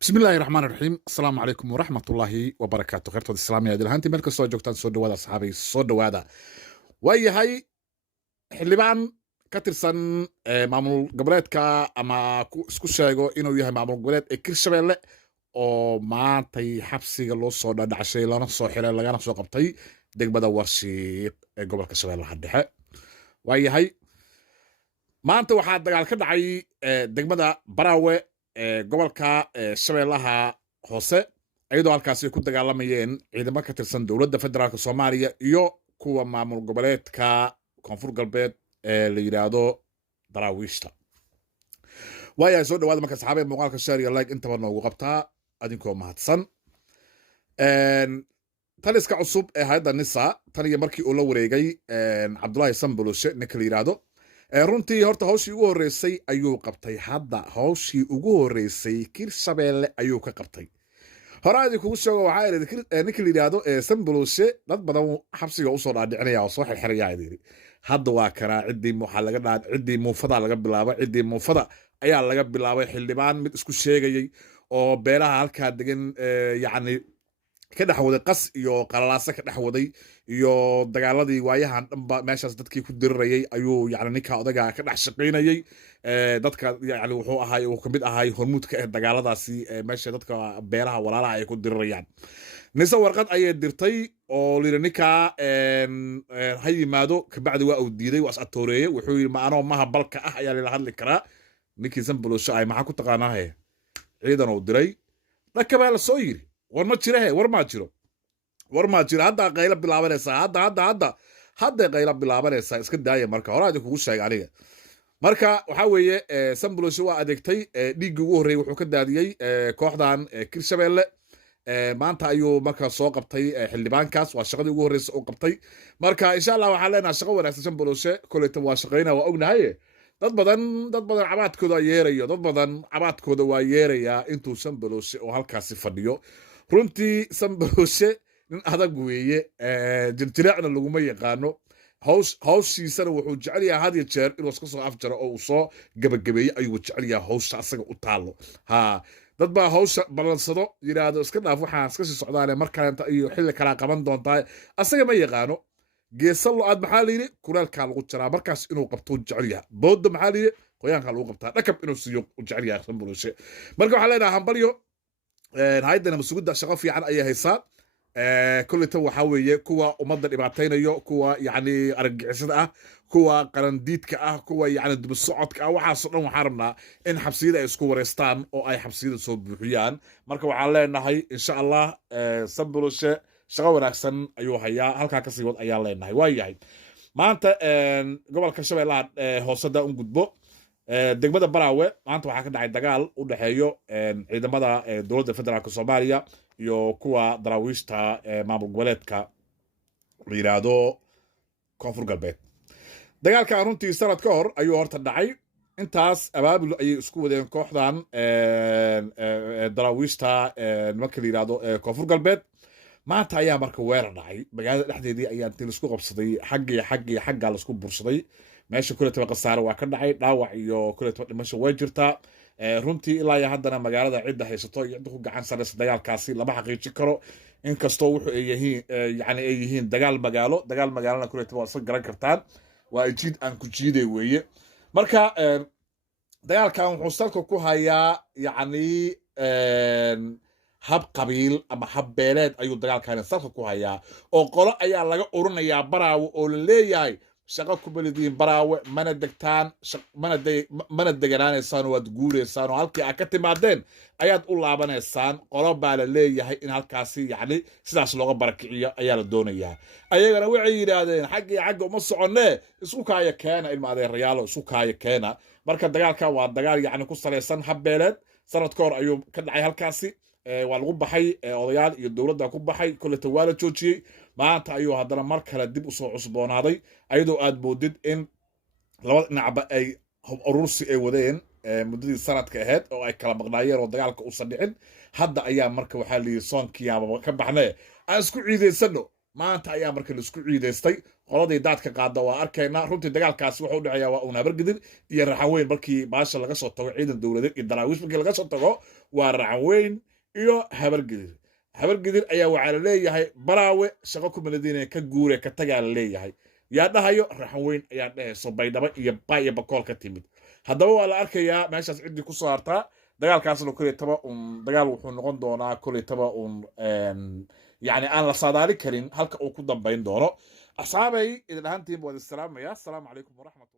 بسم الله الرحمن الرحيم. السلام عليكم ورحمة الله وبركاته. خيرتود السلام يا دلهانتي ملك soo joogtaan soo dhawaada asxaabay soo dhawaada. Waayahay xildhibaan ka tirsan maamul goboleedka ama isku sheego inuu yahay maamul goboleed ee Kirshabeelle oo maantay xabsiga loo soo dhadhacay lana soo xiray lagana soo qabtay degmada Warshiiq ee gobolka Shabeellaha Dhexe. Waayahay maanta waxaa dagaal ka dhacay degmada Baraawe gobolka Shabeellaha Hoose ayadoo halkaas ay ku dagaalamayeen ciidamo ka tirsan dowladda federaalka Soomaaliya iyo kuwa maamul goboleedka koonfur galbeed ee la yiraahdo daraawiishta. Waayahay soo dhawaada marka saxaabay muuqaalka share iyo like intaba noogu qabtaa adinkoo mahadsan. taliska cusub ee hay'adda NISA tan iyo markii uu la wareegay Cabdullaahi Sanbaloshe ninka la yiraahdo runtii horta hawshii ugu horeysay ayuu qabtay. Hadda hawshii ugu horeysay Kirshabeelle ayuu ka qabtay. horaadii kugu sheego waxaa yiri ninka la yiraahdo Sanbaloshe dad badan xabsiga u soo dhaadhicinaya oo soo xirxiraya yiri. hadda waa kana ciddii muufada laga bilaabo ciddii muufada ayaa laga bilaabay xildhibaan mid isku sheegayay oo beelaha halkaa degan yacni ka dhaxwaday qas iyo qalalaasa ka dhaxwaday iyo dagaaladii waayahan dhanba meeshaas dadkii ku dirirayay ayuu yacni ninka odaga ka dhex shaqaynayay dadka yacni wuxuu ahaay uu kamid ahaay hormuudka ee dagaaladaasi meesha dadka beelaha walaalaha ay ku dirirayaan. nise warqad ayay dirtay oo liri ninka ha yimaado kabacdi waa uu diiday waa is atooreeyey wuxuu yidhi ma anoo maha balka ah ayaa lala hadli karaa. ninkii Sanbaloshe ay maxaa ku taqaanaahe ciidan uu diray dhakabaa la soo yiri war ma jiro war ma jiro hadda qayla bilaabanaysaa hadda qayla bilaabanaysaa iska daaya marka horaadi kugu sheegay aniga. marka waxa weeye Sanbaloshe waa adeegtay dhiigii ugu horreeyay wuxuu ka daadiyey kooxdan Kirshabeelle maanta ayuu marka soo qabtay xildhibaankaas waa shaqadii ugu horreysay uu qabtay. marka insha Allah waxaan leenahay shaqo wanaagsan Sanbaloshe kolleyta waa shaqaynaa waa ognahay dad badan cabaadkooda waa yeerayaa intuu Sanbaloshe oo halkaasi fadhiyo. runtii Sanbaloshe nin adag weeye jirjiraacna laguma yaqaano hawshiisana wuxuu jecel yahay had iyo jeer inuu iska soo afjaro oo uu soo gabagabeeyo ayuu jecel yahay hawsha asaga u taalo. dad baa hawsha balansado yiraahdo iska dhaaf waxaan iska sii socdaane mar kale iyo xilli kala qaban doontaa asaga ma yaqaano. geesa lo-aad maxaa la yidhi kulaalkaa lagu jaraa markaas inuu qabto jecel yahay boodda maxaa la yidhi qoyaankaa lagu qabtaa dhakab inuu siiyo u jecel yahay Sanbaloshe. marka waxaa leenahay hambalyo hay'adana mas'uuliyadda shaqo fiican ayay haysaa kulleyta waxaa weeye kuwa ummadda dhibaataynayo kuwa yacni argagixisada ah kuwa qarandiidka ah kuwa yacni dib socodka ah waxaasoo dhan waxaan rabnaa in xabsiyada ay isku wareystaan oo ay xabsiyada soo buuxiyaan. marka waxaan leenahay insha Allah Sanbaloshe shaqo wanaagsan ayuu hayaa halkaa kasii wad ayaan leenahay. waayahay maanta gobolka Shabeellaha hoosada un gudbo degmada Baraawe maanta waxaa ka dhacay dagaal u dhaxeeyo ciidamada dowladda federaalka Soomaaliya iyo kuwa daraawiishta maamul goboleedka la yiraahdo koonfur galbeed. dagaalkan runtii sanad ka hor ayuu horta dhacay intaas abaabul ayay isku wadeen kooxdan daraawiishta marka la yiraahdo koonfur galbeed. maanta ayaa marka weerar dhacay magaalada dhexdeedii ayaa intii laisku qabsaday xagga laisku bursaday meesha kuletaba khasaare waa ka dhacay dhaawac iyo kuletaba dhimasho way jirtaa. runtii ilaa iyo haddana magaalada cidda haysato iyo cidda ku gacan saraysa dagaalkaasi lama xaqiijin karo inkastoo wuxuu ay yihiin dagaal magaalona kuletaba waa iska garan kartaan waa jiid aan ku jiiday weeye. marka dagaalkan wuxuu salka ku hayaa yacni hab qabiil ama hab beeleed ayuu dagaalkan salka ku hayaa oo qolo ayaa laga urinayaa Baraawe oo la leeyahay shaqo ku balidiin Baraawe mana degtaan mana deganaanaysaan waad guureysaan oo halkii aad ka timaadeen ayaad u laabanaysaan qolo baa la leeyahay in halkaasi yacni sidaas looga barakiciyo ayaa la doonayaa. ayagana waxay yidhaahdeen xagga uma soconee isku kaaya keena ilma adeerayaalo isku kaaya keena. marka dagaalkan waa dagaal yacni ku salaysan hab beeleed sanad ka hor ayuu ka dhacay halkaasi waa lagu baxay odayaal iyo dowladda ku baxay kulleyta waa la joojiyey. maanta ayuu haddana mar kale dib u soo cusboonaaday ayadoo aad moodid in labada dhinacba ay hub urursi ay wadeen muddadii sanadka ahayd oo ay kala maqnaayeen oo dagaalka uusan dhicin. hadda ayaa marka waxaa la yidhi soonkiyaaba ka baxnee aan isku ciidaysano maanta ayaa marka la isku ciidaystay qoladii daadka qaada waa arkaynaa runtii dagaalkaasi wuxuu u dhaceeyaa waa uun habargidir iyo raxanweyn markii baasha laga soo tago ciidan dowladeed iyo daraawiish markii laga soo tago waa raxanweyn iyo habargidir ayaa waxaa la leeyahay baraawe shaqo ku maladiinaya ka guure ka tagaa la leeyahay yaa dhahayo raxanweyn ayaa dhahayso baydhabo iyo baa iyo bakool ka timid haddaba waa la arkayaa meeshaas ciddii ku soo hartaa dagaalkaasna koletaba dagaal wuxuu noqon doonaa koletaba يعني أنا لصادالي كريم هلك أو كده بين دونه أصحابي إذا هنتي بود السلام يا السلام عليكم ورحمة الله